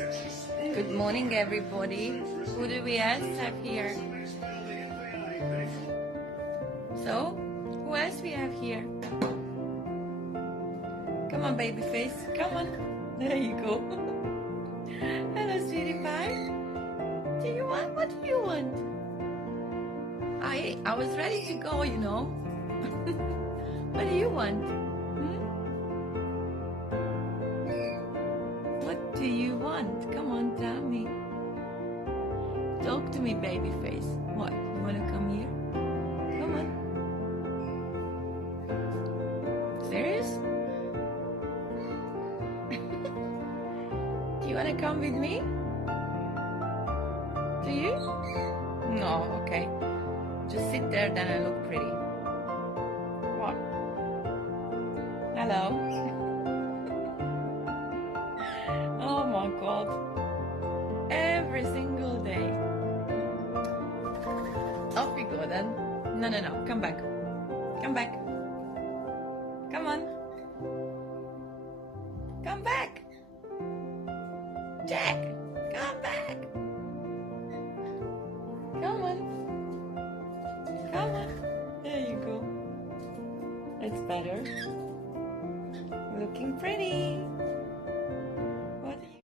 Good morning, everybody. Who do we else have here? So, who else we have here? Come on, baby face. Come on. There you go. Hello, sweetie pie. Do you want? What do you want? I was ready to go, you know. What do you want? What do you want? Come on, tell me. Talk to me, baby face. What? You want to come here? Come on. Serious? Do you want to come with me? Do you? No, okay. Just sit there, then I look pretty. What? Hello? Oh my God. Every single day. Off we go then. No, come back. Come back. Come on. Come back. Jack, come back. Come on. Come on. There you go. That's better. Looking pretty.